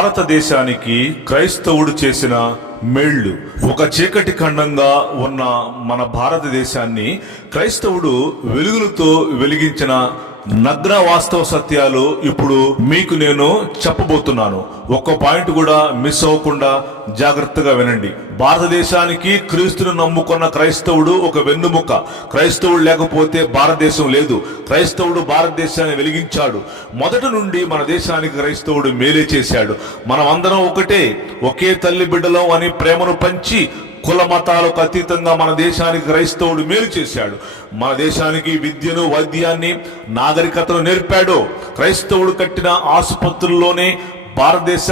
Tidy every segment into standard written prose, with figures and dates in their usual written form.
భారతదేశానికి క్రైస్తవుడు చేసిన మేళ్లు. ఒక చీకటి ఖండంగా ఉన్న మన భారతదేశాన్ని క్రైస్తవుడు వెలుగులతో వెలిగించిన నగ్న వాస్తవ సత్యాలు ఇప్పుడు మీకు నేను చెప్పబోతున్నాను. ఒక్క పాయింట్ కూడా మిస్ అవ్వకుండా జాగ్రత్తగా వినండి. భారతదేశానికి క్రీస్తును నమ్ముకున్న క్రైస్తవుడు ఒక వెన్నుముక. క్రైస్తవుడు లేకపోతే భారతదేశం లేదు. క్రైస్తవుడు భారతదేశాన్ని వెలిగించాడు. మొదటి నుండి మన దేశానికి క్రైస్తవుడు మేలే చేశాడు. మనం అందరం ఒకటే, ఒకే తల్లి బిడ్డలం అని ప్రేమను పంచి కుల మతాలకు అతీతంగా మన దేశానికి క్రైస్తవుడు మేలు చేశాడు. మన దేశానికి విద్యను, వైద్యాన్ని, నాగరికతను నేర్పాడు. క్రైస్తవుడు కట్టిన ఆసుపత్రుల్లోనే భారతదేశ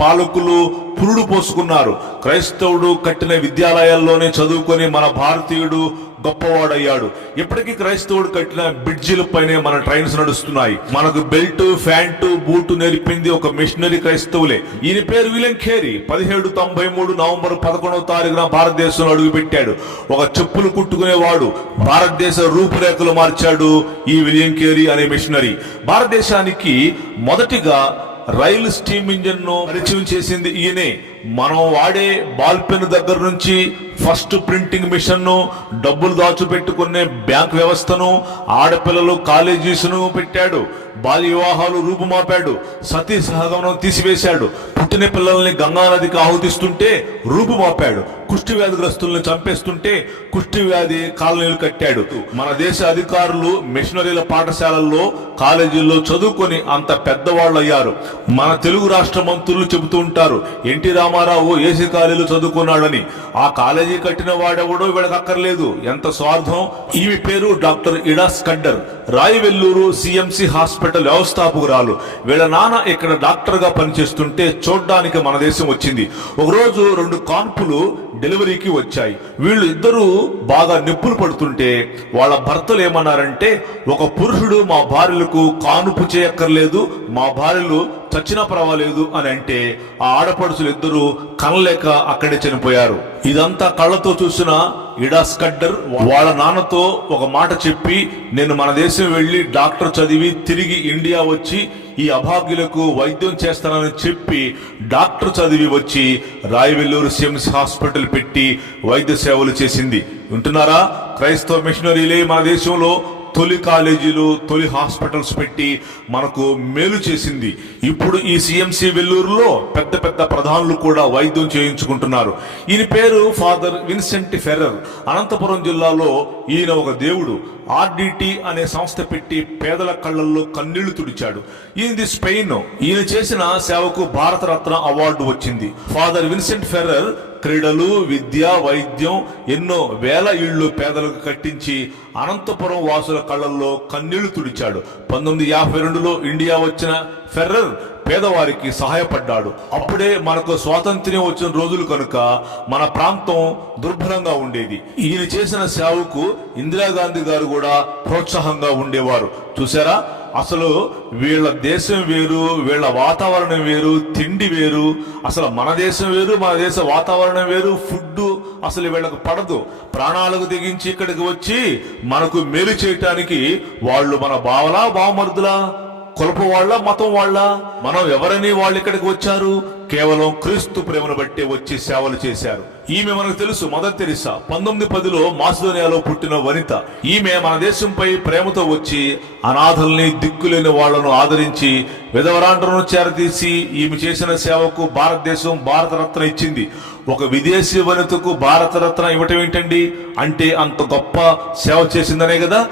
పాలకులు పురుడు పోసుకున్నారు. క్రైస్తవుడు కట్టిన విద్యాలయాల్లోనే చదువుకొని మన భారతీయుడు గొప్పవాడయ్యాడు. ఇప్పటికీ క్రైస్తవుడు కట్టిన బ్రిడ్జిలపైనే మన ట్రైన్స్ నడుస్తున్నాయి. మనకు బెల్ట్, ప్యాంటు, బూటు నేర్పింది ఒక మిషనరీ క్రైస్తవులే. ఈయన పేరు విలియం కేరీ. 1793 నవంబర్ 11వ తారీఖున భారతదేశంలో అడుగు పెట్టాడు. ఒక చెప్పులు కుట్టుకునేవాడు. భారతదేశ రూపురేఖలు మార్చాడు ఈ విలియం కేరీ అనే మిషనరీ. భారతదేశానికి మొదటిగా రైలు స్టీమ్ ఇంజిన్ ను పరిచయం చేసింది ఈయనే. మనం వాడే బాల్ పెన్ దగ్గర నుంచి ఫస్ట్ ప్రింటింగ్ మిషన్ ను, డబ్బులు దాచిపెట్టుకునే బ్యాంక్ వ్యవస్థను, ఆడపిల్లలు కాలేజీస్ను పెట్టాడు. బాల్య వివాహాలు రూపుమాపాడు. సతీ సహగమనం తీసివేశాడు. పుట్టిన పిల్లల్ని గంగానదికి ఆహుతిస్తుంటే రూపుమాపాడు. కుష్టి వ్యాధిగ్రస్తుల్ని చంపేస్తుంటే కుష్టి వ్యాధి కాలనీలు కట్టాడు. మన దేశ అధికారులు మిషనరీల పాఠశాలల్లో, కాలేజీల్లో చదువుకొని అంత పెద్దవాళ్ళు అయ్యారు. మన తెలుగు రాష్ట్ర మంత్రులు చెబుతూ ఉంటారు, ఎన్టీ రామారావు ఏసీ కాలేజీలు చదువుకున్నాడని. ఆ కాలేజీ కట్టిన వాడెవడో వీళ్ళకి అక్కర్లేదు. ఎంత స్వార్థం. ఈమె పేరు doctor Ida Scudder. Rayavelluru CMC hospital వ్యవస్థాపకురాలు. వీళ్ళ నాన్న ఇక్కడ డాక్టర్ గా పనిచేస్తుంటే చూడ్డానికి మన దేశం వచ్చింది. ఒకరోజు 2 కాన్పులు డెలివరీకి వచ్చాయి. వీళ్ళు ఇద్దరు బాగా నొప్పులు పడుతుంటే వాళ్ళ భర్తలు ఏమన్నారంటే, ఒక పురుషుడు మా భార్యలకు కానుపు చేయక్కర్లేదు, మా భార్యలు చచ్చినా పర్వాలేదు అని అంటే ఆ ఆడపడుచులు ఇద్దరు కనలేక అక్కడే చనిపోయారు. ఇదంతా కళ్ళతో చూసిన ఇడా స్కడ్డర్ వాళ్ళ నాన్నతో ఒక మాట చెప్పి, నేను మన దేశం వెళ్లి డాక్టర్ చదివి తిరిగి ఇండియా వచ్చి ఈ అభాగ్యులకు వైద్యం చేస్తానని చెప్పి డాక్టర్ చదివి వచ్చి రాయవెల్లూరు సిఎంసి హాస్పిటల్ పెట్టి వైద్య సేవలు చేసింది. వింటున్నారా? క్రైస్తవ మిషనరీలే మన దేశంలో తొలి కాలేజీలు, తొలి హాస్పిటల్స్ పెట్టి మనకు మేలు చేసింది. ఇప్పుడు ఈ సిఎంసి వెల్లూరులో పెద్ద పెద్ద ప్రధానులు కూడా వైద్యం చేయించుకుంటున్నారు. ఈయన పేరు ఫాదర్ విన్సెంట్ ఫెర్రర్. అనంతపురం జిల్లాలో ఈయన ఒక దేవుడు. ఆర్డిటి అనే సంస్థ పెట్టి పేదల కళ్ళల్లో కన్నీళ్లు తుడిచాడు. ఈయనది స్పెయిన్. ఈయన చేసిన సేవకు భారతరత్న అవార్డు వచ్చింది. ఫాదర్ విన్సెంట్ ఫెర్రర్ క్రీడలు, విద్య, వైద్యం, ఎన్నో వేల ఇళ్లు పేదలకు కట్టించి అనంతపురం వాసుల కళ్ళల్లో కన్నీళ్లు తుడిచాడు. 1952లో ఇండియా వచ్చిన ఫెర్రర్ పేదవారికి సహాయపడ్డాడు. అప్పుడే మనకు స్వాతంత్ర్యం వచ్చిన రోజులు కనుక మన ప్రాంతం దుర్భరంగా ఉండేది. ఈయన చేసిన సేవకు ఇందిరాగాంధీ గారు కూడా ప్రోత్సాహంగా ఉండేవారు. చూసారా? అసలు వీళ్ళ దేశం వేరు, వీళ్ళ వాతావరణం వేరు, తిండి వేరు. అసలు మన దేశం వేరు, మన దేశ వాతావరణం వేరు. ఫుడ్ అసలు వీళ్ళకు పడదు. ప్రాణాలకు తెగించి ఇక్కడికి వచ్చి మనకు మేలు చేయటానికి వాళ్ళు మన బావలా, బావమరుదులా, కులపు వాళ్ళ, మతం వాళ్ళ? మనం ఎవరని వాళ్ళు ఇక్కడికి వచ్చారు? కేవలం క్రీస్తు ప్రేమను బట్టే వచ్చి సేవలు చేశారు. ఈమె మనకు తెలుసు, మదర్ తెరిసా. 1910లో మాసిడోనియాలో పుట్టిన వనిత. ఈమె మన దేశంపై ప్రేమతో వచ్చి అనాథల్ని, దిక్కులేని వాళ్లను ఆదరించి విధవరాండ్రను చేరదీసి ఈమె చేసిన సేవకు భారతదేశం భారతరత్న ఇచ్చింది. ఒక విదేశీ వనితకు భారతరత్న ఇవ్వటం ఏంటండి? అంటే అంత గొప్ప సేవ చేసిందనే కదా.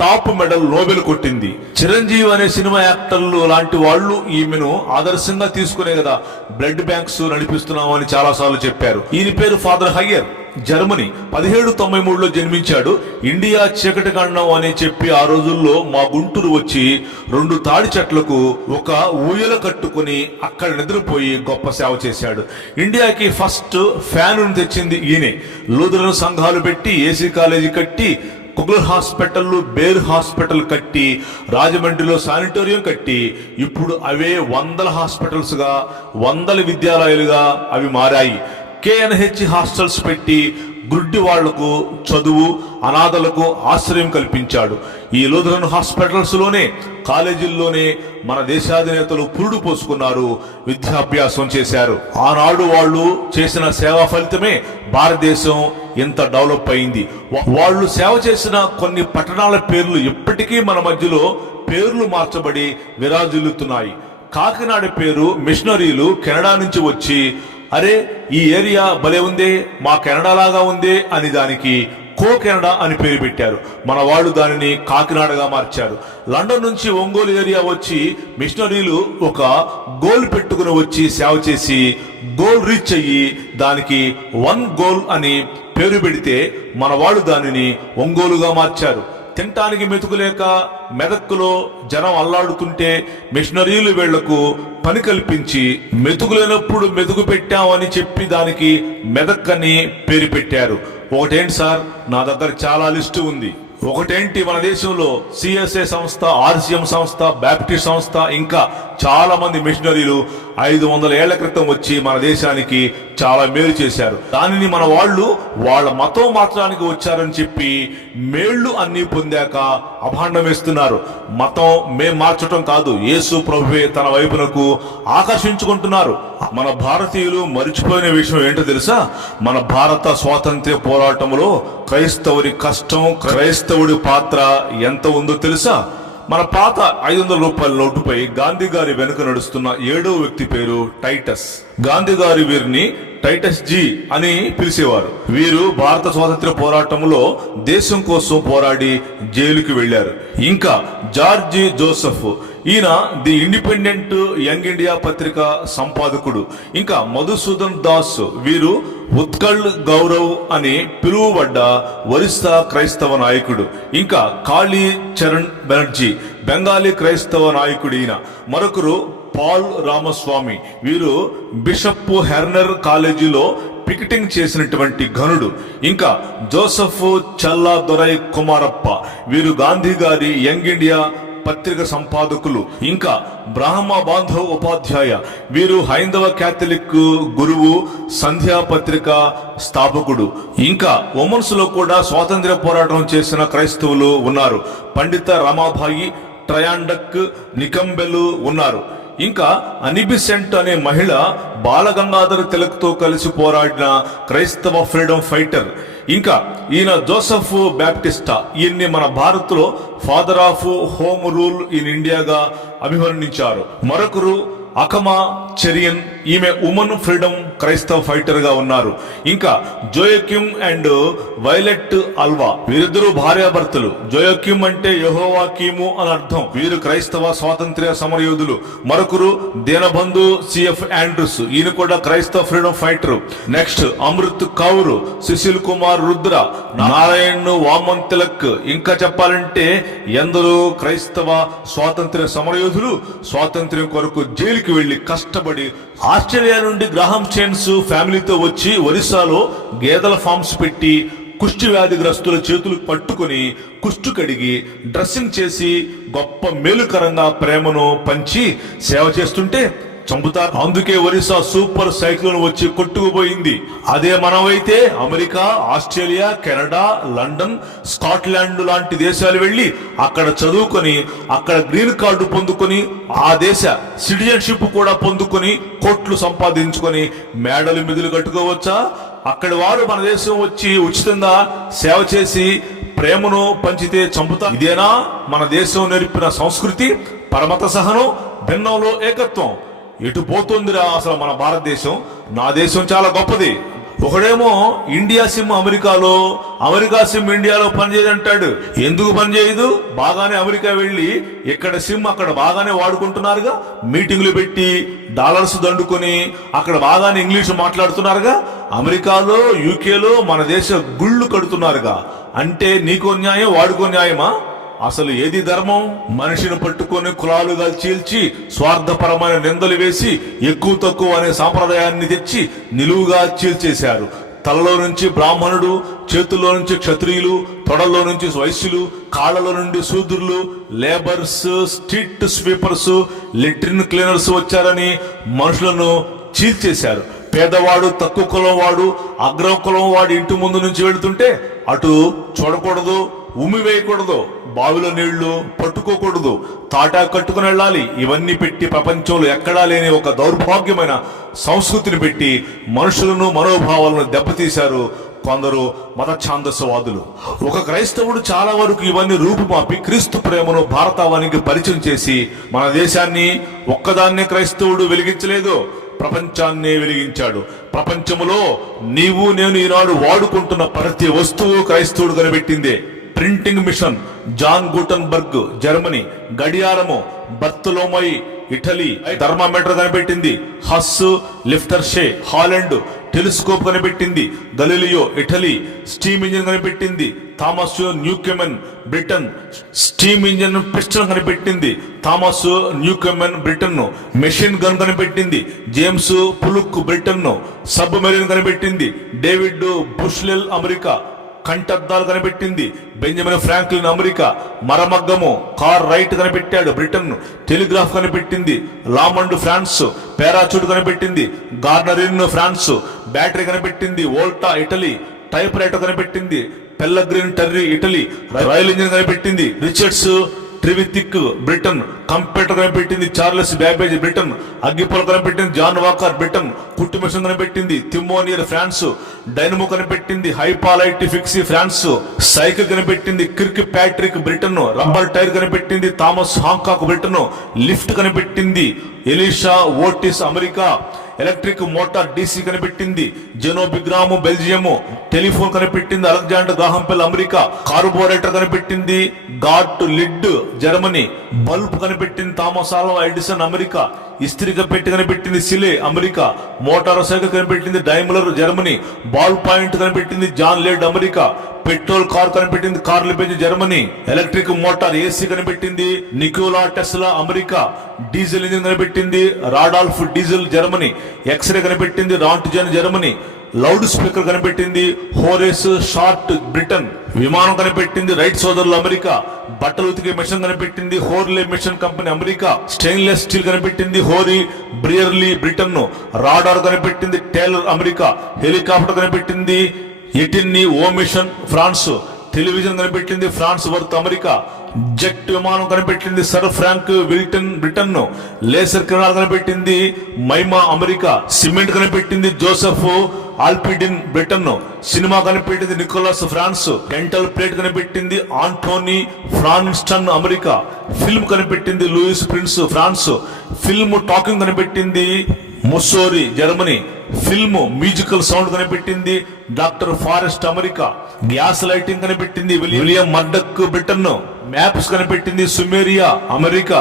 టాప్ మెడల్ నోబెల్ కొట్టింది. చిరంజీవి అనే సినిమా యాక్టర్లు లాంటి వాళ్ళు ఈమెను ఆదర్శంగా తీసుకునే కదా బ్లడ్ బ్యాంక్స్ నడిపిస్తున్నామని చాలా సార్లు చెప్పారు. ఈయన పేరు ఫాదర్ హయ్యర్. జర్మనీ. 1793లో జన్మించాడు. ఇండియా చీకటి ఖండం అని చెప్పి ఆ రోజుల్లో మా గుంటూరు వచ్చి 2 తాడి చెట్లకు ఒక ఊయల కట్టుకుని అక్కడ నిద్రపోయి గొప్ప సేవ చేశాడు. ఇండియాకి ఫస్ట్ ఫ్యాన్ తెచ్చింది ఈయనే. లూథరన్ సంఘాలు పెట్టి ఏసీ కాలేజీ కట్టి, కుగ్లర్ హాస్పిటల్, బేర్ హాస్పిటల్ కట్టి, రాజమండ్రిలో శానిటోరియం కట్టి, ఇప్పుడు అవే 100 హాస్పిటల్స్ గా, 100 విద్యాలయాలుగా అవి మారాయి. KNH హాస్టల్స్ పెట్టి గుడ్డి వాళ్లకు చదువు, అనాథలకు ఆశ్రయం కల్పించాడు. ఈ లూథరన్ హాస్పిటల్స్ లోనే, కాలేజీల్లోనే మన దేశాధినేతలు పురుడు పోసుకున్నారు, విద్యాభ్యాసం చేశారు. ఆనాడు వాళ్ళు చేసిన సేవా ఫలితమే భారతదేశం ఎంత డెవలప్ అయింది. వాళ్ళు సేవ చేసిన కొన్ని పట్టణాల పేర్లు ఇప్పటికీ మన మధ్యలో పేర్లు మార్చబడి విరాజిల్లుతున్నాయి. కాకినాడ పేరు మిషనరీలు కెనడా నుంచి వచ్చి, అరే ఈ ఏరియా భలే ఉందే, మా కెనడా లాగా ఉందే అని దానికి కెనడా అని పేరు పెట్టారు. మన వాళ్ళు దానిని కాకినాడగా మార్చారు. లండన్ నుంచి ఒంగోలు ఏరియా వచ్చి మిషనరీలు ఒక గోల్ పెట్టుకుని వచ్చి సేవ చేసి గోల్ రీచ్ అయ్యి దానికి 1 గోల్ అని పేరు పెడితే మన వాళ్ళు దానిని ఒంగోలుగా మార్చారు. తినటానికి మెతుకులేక మెదక్కులో జనం అల్లాడుతుంటే మిషనరీలు వీళ్లకు పని కల్పించి మెతుకులేనప్పుడు మెతుకు పెట్టామని చెప్పి దానికి మెదక్కని పేరు పెట్టారు. ఒకటేంటి సార్, నా దగ్గర చాలా లిస్టు ఉంది. ఒకటేంటి, మన దేశంలో CSA సంస్థ, RCM సంస్థ, బ్యాప్టిస్ట్ సంస్థ, ఇంకా చాలా మంది మిషనరీలు 500 ఏళ్ల క్రితం వచ్చి మన దేశానికి చాలా మేలు చేశారు. దానిని మన వాళ్ళు వాళ్ళ మతం మార్చడానికి వచ్చారని చెప్పి మేళ్లు అన్ని పొందాక అభాండం వేస్తున్నారు. మతం మేం మార్చడం కాదు, యేసు ప్రభువే తన వైపునకు ఆకర్షించుకుంటున్నారు. మన భారతీయులు మరిచిపోయిన విషయం ఏంటో తెలుసా? మన భారత స్వాతంత్ర్య పోరాటంలో క్రైస్తవుడి కష్టం, క్రైస్తవుడి పాత్ర ఎంత ఉందో తెలుసా? మన పాత 500 రూపాయల నోటుపై గాంధీ గారి వెనుక నడుస్తున్న 7వ వ్యక్తి పేరు టైటస్. గాంధీ గారి వీరిని టైటస్ జీ అని పిలిచేవారు. వీరు భారత స్వాతంత్ర్య పోరాటంలో దేశం కోసం పోరాడి జైలుకి వెళ్లారు. ఇంకా జార్జి జోసెఫ్, ఈయన ది ఇండిపెండెంట్ యంగ్ ఇండియా పత్రిక సంపాదకుడు. ఇంకా మధుసూదన్ దాస్, వీరు ఉత్కళ్ గౌరవ్ అని పిలువబడ్డ ఒరిస్సా క్రైస్తవ నాయకుడు. ఇంకా కాళీ చరణ్ బెనర్జీ, బెంగాలీ క్రైస్తవ నాయకుడు ఈయన. మరొకరు పాల్ రామస్వామి, వీరు బిషప్ హెర్నర్ కాలేజీలో పికెటింగ్ చేసినటువంటి ఘనుడు. ఇంకా జోసెఫ్ చల్లా దొరై కుమారప్ప, వీరు గాంధీ గారి యంగ్ ఇండియా పత్రిక సంపాదకులు. ఇంకా బ్రహ్మ బాంధవ్ ఉపాధ్యాయ, వీరు హైందవ క్యాథలిక్ గురువు, సంధ్యా పత్రిక స్థాపకుడు. ఇంకా ఉమెన్స్ లో కూడా స్వాతంత్ర్య పోరాటం చేసిన క్రైస్తవులు ఉన్నారు. పండిత రమాబాయి, ట్రయాండక్, నికంబెలు ఉన్నారు. ఇంకా అనిబిసెంట్ అనే మహిళ బాలగంగాధర తిలక్ తో కలిసి పోరాడిన క్రైస్తవ ఫ్రీడమ్ ఫైటర్. ఇంకా ఈయన జోసెఫ్ బ్యాప్టిస్టా, ఈయన్ని మన భారత్ లో father of home rule in ఇండియాగా అభివర్ణించారు. మరొకరు అకమా చెరియన్, ఈమె ఉమెన్ ఫ్రీడమ్ క్రైస్తవ ఫైటర్ గా ఉన్నారు. ఇంకా జోయకిమ్ అండ్ వైలెట్ అల్వా, వీరిద్దరూ భార్యాభర్తలు. జోయకిమ్ అంటే యెహోవాకీము అని అర్థం. వీరు క్రైస్తవ స్వాతంత్ర్య సమరయోధులు. మరొకరు దీనబంధు CF ఆండ్రూస్, ఈయన కూడా క్రైస్తవ freedom fighter. Next Amrit Kaur, Sushil Kumar Rudra, Narayan Vaman Tilak. ఇంకా చెప్పాలంటే ఎందరో క్రైస్తవ స్వాతంత్ర్య సమరయోధులు స్వాతంత్ర్యం కొరకు జైలుకి వెళ్లి కష్టపడి ఆస్ట్రేలియా నుండి గ్రాహం చైన్స్ ఫ్యామిలీతో వచ్చి ఒరిస్సాలో గేదెల ఫార్మ్స్ పెట్టి కుష్టి వ్యాధిగ్రస్తుల చేతులు పట్టుకుని కుష్టు కడిగి డ్రెస్సింగ్ చేసి గొప్ప మేలుకరంగా ప్రేమను పంచి సేవ చేస్తుంటే చంపుతారు. అందుకే ఒరిస్సా సూపర్ సైక్లోన్ వచ్చి కొట్టుకుపోయింది. అదే మనమైతే America, Australia, Canada, London, Scotland లాంటి దేశాలు వెళ్లి అక్కడ చదువుకొని అక్కడ గ్రీన్ కార్డు పొందుకొని ఆ దేశ సిటిజన్షిప్ కూడా పొందుకొని కోట్లు సంపాదించుకొని మేడలు మిదులు కట్టుకోవచ్చా? అక్కడి వారు మన దేశం వచ్చి ఉచితంగా సేవ చేసి ప్రేమను పంచితే చంపుతా. ఇదేనా మన దేశం నేర్పిన సంస్కృతి? పరమత సహనం, భిన్నంలో ఏకత్వం. ఎటు పోతుందిరా అసలు మన భారతదేశం? నా దేశం చాలా గొప్పది. ఒకడేమో ఇండియా సిమ్ అమెరికాలో, అమెరికా సిమ్ ఇండియాలో పనిచేయదు అంటాడు. ఎందుకు పనిచేయదు? బాగానే అమెరికా వెళ్లి ఇక్కడ సిమ్ అక్కడ బాగానే వాడుకుంటున్నారుగా. మీటింగ్లు పెట్టి డాలర్స్ దండుకొని అక్కడ బాగానే ఇంగ్లీష్ మాట్లాడుతున్నారుగా. అమెరికాలో, యూకేలో మన దేశ గుళ్ళు కడుతున్నారుగా. అంటే నీకో న్యాయం, వాడుకో న్యాయమా? అసలు ఏది ధర్మం? మనిషిని పట్టుకొని కులాలుగా చీల్చి స్వార్థపరమైన నిందలు వేసి ఎక్కువ తక్కువ అనే సాంప్రదాయాన్ని తెచ్చి నిలువుగా చీల్చేశారు. తలలో నుంచి బ్రాహ్మణుడు, చేతుల్లో నుంచి క్షత్రియులు, తొడల్లో నుంచి వైశ్యులు, కాళ్లలో నుండి శూద్రులు, labours, street sweepers, latrine cleaners వచ్చారని మనుషులను చీల్చేశారు. పేదవాడు, తక్కువ కులం వాడు, అగ్ర కులం వాడు ఇంటి ముందు నుంచి వెళుతుంటే అటు చూడకూడదు, ఉమ్మి వేయకూడదు, బావిలో నీళ్లు పట్టుకోకూడదు, తాటా కట్టుకుని వెళ్ళాలి. ఇవన్నీ పెట్టి ప్రపంచంలో ఎక్కడా లేని ఒక దౌర్భాగ్యమైన సంస్కృతిని పెట్టి మనుషులను, మనోభావాలను దెబ్బతీశారు కొందరు మత ఛాందసవాదులు. ఒక క్రైస్తవుడు చాలా వరకు ఇవన్నీ రూపుమాపి క్రీస్తు ప్రేమను భారతావానికి పరిచయం చేసి మన దేశాన్ని ఒక్కదాన్నే క్రైస్తవుడు వెలిగించలేదు, ప్రపంచాన్నే వెలిగించాడు. ప్రపంచములో నీవు నేను ఈనాడు వాడుకుంటున్న ప్రతి వస్తువు క్రైస్తవుడు కనిపెట్టిందే. Printing machine John Gutenberg Germany, గడియారము బర్తలోమై ఇటలీ, థర్మామీటర్ కనిపెట్టింది హస్ లిఫ్టర్షే హాలండ్, టెలిస్కోప్ కనిపెట్టింది గలీలియో ఇటలీ, స్టీమ్ ఇంజిన్ కనిపెట్టింది Thomas Newcomen Britain, steam engine piston కనిపెట్టింది Thomas Newcomen Britain, machine gun కనిపెట్టింది జేమ్స్ పులుక్ బ్రిటన్, సబ్ మెరీన్ కనిపెట్టింది David Bushnell America, కంటద్దాలు కనిపెట్టింది బెంజమిన్ ఫ్రాంక్లిన్ అమెరికా, మరమగ్గము కార్ రైట్ కనిపెట్టాడు బ్రిటన్, టెలిగ్రాఫ్ కనిపెట్టింది లామండ్ ఫ్రాన్స్, పారాచూట్ కనిపెట్టింది గార్నరిన్ ఫ్రాన్స్, బ్యాటరీ కనిపెట్టింది వోల్టా ఇటలీ, టైప్ రైటర్ కనిపెట్టింది Pellegrino Turri Italy, rail engine కనిపెట్టింది రిచర్డ్స్ ట్రివిథిక్ బ్రిటన్, కంప్యూటర్ కనిపెట్టింది చార్లెస్ బ్యాబేజ్ బ్రిటన్, అగ్గిపొల కనిపెట్టింది జాన్ వాకర్ బ్రిటన్, కుట్టు మిషన్ కనిపెట్టింది తిమోనియర్ ఫ్రాన్స్, డైనమో కనిపెట్టింది హైపాలైట్ ఫిక్సీ ఫ్రాన్స్, సైకిల్ కనిపెట్టింది Kirkpatrick Britain, rubber tyre కనిపెట్టింది థామస్ హాంకాక్ బ్రిటన్, లిఫ్ట్ కనిపెట్టింది Elisha Otis America, electric motor DC కనిపెట్టింది జెనోబిగ్రాము బెల్జియము, టెలిఫోన్ కనిపెట్టింది అలెగ్జాండర్ గ్రాహంపెల్ అమెరికా, కార్బోరేటర్ కనిపెట్టింది Gottlieb Germany, bulb కనిపెట్టింది Thomas Alva Edison America, ఇస్త్రిక పెట్టి కనిపెట్టింది Seely America, motorcycle కనిపెట్టింది Daimler Germany, ballpoint కనిపెట్టింది John Loud America, petrol car కనిపెట్టింది Karl Benz Germany, electric motor AC కనిపెట్టింది Nikola Tesla America, diesel engine కనిపెట్టింది Rudolf diesel Germany, x ray కనిపెట్టింది రాంట్జన్ Germany, loud speaker కనిపెట్టింది హోరేస్ short Britain, విమానం కనిపెట్టింది right సోదరులు అమెరికా, బట్టలు ఉతికే మిషన్ కనిపెట్టింది Hurley machine company America, stainless steel కనిపెట్టింది హోరీ బ్రియర్లీ బ్రిటన్, రాడార్ కనిపెట్టింది టేలర్ అమెరికా, హెలికాప్టర్ కనిపెట్టింది Etienne Oehmichen France, television కనిపెట్టింది ఫ్రాన్స్ వర్త్ అమెరికా, జెట్ విమానం కనిపెట్టింది sir Frank Wilton Britain, laser కిరణాలు కనిపెట్టింది మైమా అమెరికా, సిమెంట్ కనిపెట్టింది జోసెఫ్ ఆల్పిడిన్ బ్రిటన్, సినిమా కనిపెట్టింది నికోలస్ ఫ్రాన్స్, డెంటల్ ప్లేట్ కనిపెట్టింది ఆంటోనీ ఫ్రాన్స్టన్ అమెరికా, ఫిల్మ్ కనిపెట్టింది Louis Prince France, film talking కనిపెట్టింది ముస్సోరీ జర్మనీ, ఫిల్మ్ మ్యూజికల్ సౌండ్ కనిపెట్టింది doctor Forest America, gas lighting కనిపెట్టింది విలియం మర్డక్ బ్రిటన్, మ్యాప్స్ కనిపెట్టింది Sumeria America,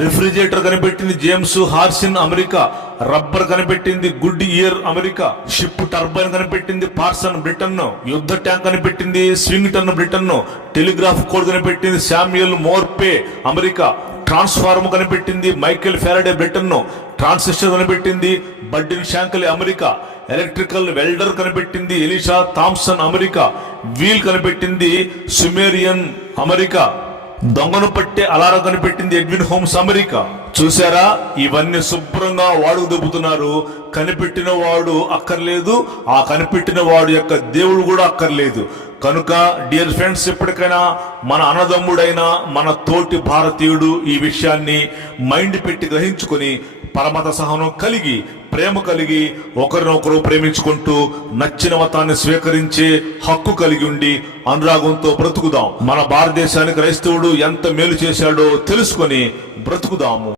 refrigerator కనిపెట్టింది James Harrison America, rubber కనిపెట్టింది Goodyear America, ship turbine కనిపెట్టింది Parson Britain, యుద్ధ tank కనిపెట్టింది స్వింగ్టన్ బ్రిటన్, టెలిగ్రాఫ్ కోడ్ కనిపెట్టింది Samuel Morse America, transform కనిపెట్టింది Michael Faraday Britain, transistor కనిపెట్టింది Bardeen Shockley America, electrical welder కనిపెట్టింది Elisha Thomson America, wheel కనిపెట్టింది Sumerian America, దొంగను పట్టే అలారం కనిపెట్టింది ఎడ్విన్ హోమ్స్ అమెరికా. చూసారా, ఇవన్నీ శుభ్రంగా వాడుకు దొబ్బుతున్నారు. కనిపెట్టిన వాడు అక్కర్లేదు, ఆ కనిపెట్టిన వాడు యొక్క దేవుడు కూడా అక్కర్లేదు. కనుక డియర్ ఫ్రెండ్స్, ఎప్పటికైనా మన అన్నదమ్ముడైన మన తోటి భారతీయుడు ఈ విషయాన్ని మైండ్ పెట్టి గ్రహించుకొని పరమత సహనం కలిగి ప్రేమ కలిగి ఒకరినొకరు ప్రేమించుకుంటూ నచ్చిన మతాన్ని స్వీకరించే హక్కు కలిగి ఉండి అనురాగంతో బ్రతుకుదాం. మన భారతదేశానికి క్రైస్తవుడు ఎంత మేలు చేశాడో తెలుసుకొని బ్రతుకుదాము.